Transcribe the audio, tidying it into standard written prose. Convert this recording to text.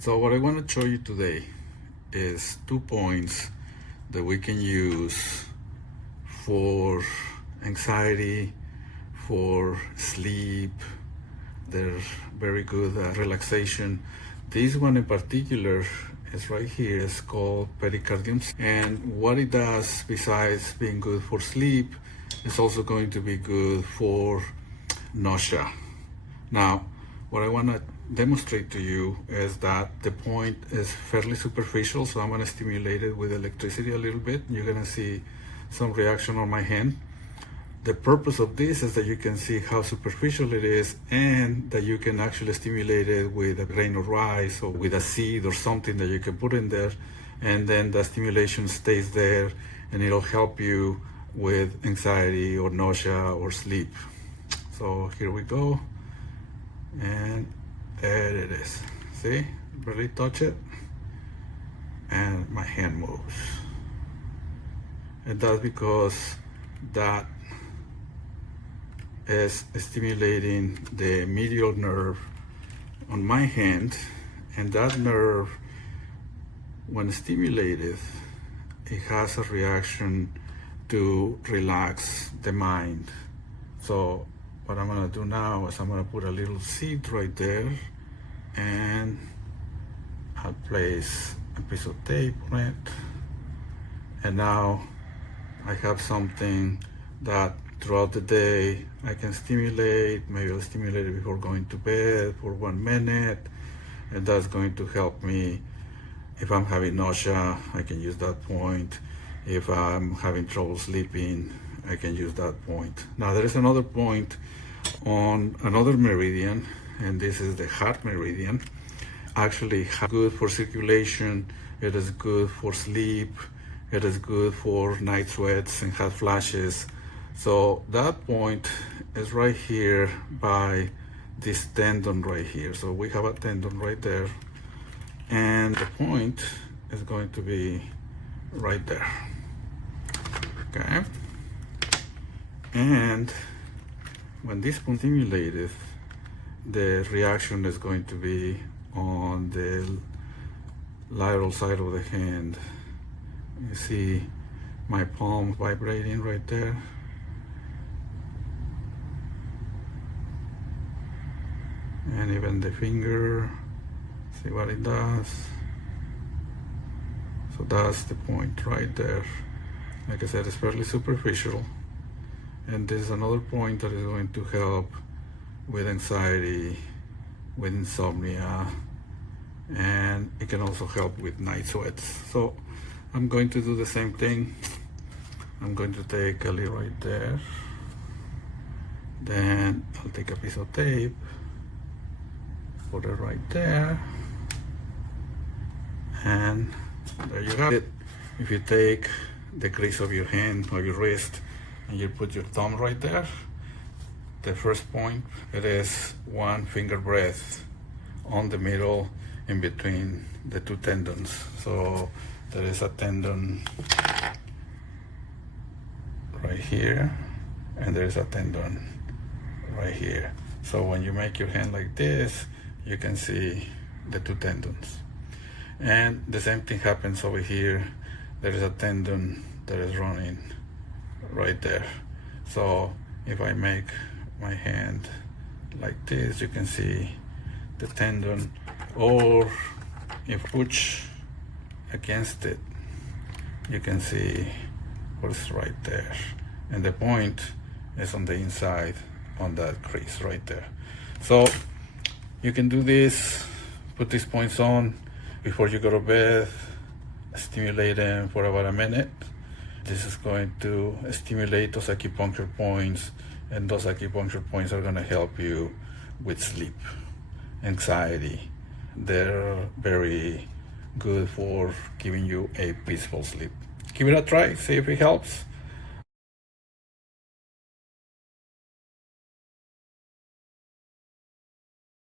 So what I want to show you today is 2 points that we can use for anxiety, for sleep. They're very good relaxation. This one in particular is right here. It's called pericardium. And what it does, besides being good for sleep, it's also going to be good for nausea. Now, what I want to demonstrate to you is that the point is fairly superficial, so I'm going to stimulate it with electricity a little bit. You're going to see some reaction on my hand. The purpose of this is that you can see how superficial it is, and that you can actually stimulate it with a grain of rice or with a seed or something that you can put in there, and then the stimulation stays there and it'll help you with anxiety or nausea or sleep. So here we go, and there it is. See, barely touch it and my hand moves. And that's because that is stimulating the medial nerve on my hand, and that nerve, when stimulated, it has a reaction to relax the mind. So what I'm going to do now is I'm going to put a little seed right there, and I'll place a piece of tape on it, and now I have something that throughout the day I can stimulate. Maybe I'll stimulate it before going to bed for 1 minute, and that's going to help me. If I'm having nausea, I can use that point. If I'm having trouble sleeping, I can use that point. Now there is another point on another meridian, and this is the heart meridian. Actually good for circulation, it is good for sleep, it is good for night sweats and hot flashes. So that point is right here by this tendon right here. So we have a tendon right there, and the point is going to be right there. Okay, and when this point is stimulated, the reaction is going to be on the lateral side of the hand. You see my palm vibrating right there. And even the finger, see what it does. So that's the point right there. Like I said, it's fairly superficial. And there's another point that is going to help with anxiety, with insomnia, and it can also help with night sweats. So I'm going to do the same thing. I'm going to take a little right there. Then I'll take a piece of tape, put it right there, and there you have it. If you take the crease of your hand or your wrist and you put your thumb right there, the first point, it is 1 finger breadth on the middle in between the 2 tendons. So there is a tendon right here, and there is a tendon right here. So when you make your hand like this, you can see the 2 tendons. And the same thing happens over here. There is a tendon that is running right there. So if I make my hand like this, you can see the tendon, or if push against it, you can see what's right there. And the point is on the inside, on that crease right there. So you can do this, put these points on before you go to bed, stimulate them for about a minute. This is going to stimulate those acupuncture points, and those acupuncture points are going to help you with sleep, anxiety. They're very good for giving you a peaceful sleep. Give it a try, see if it helps.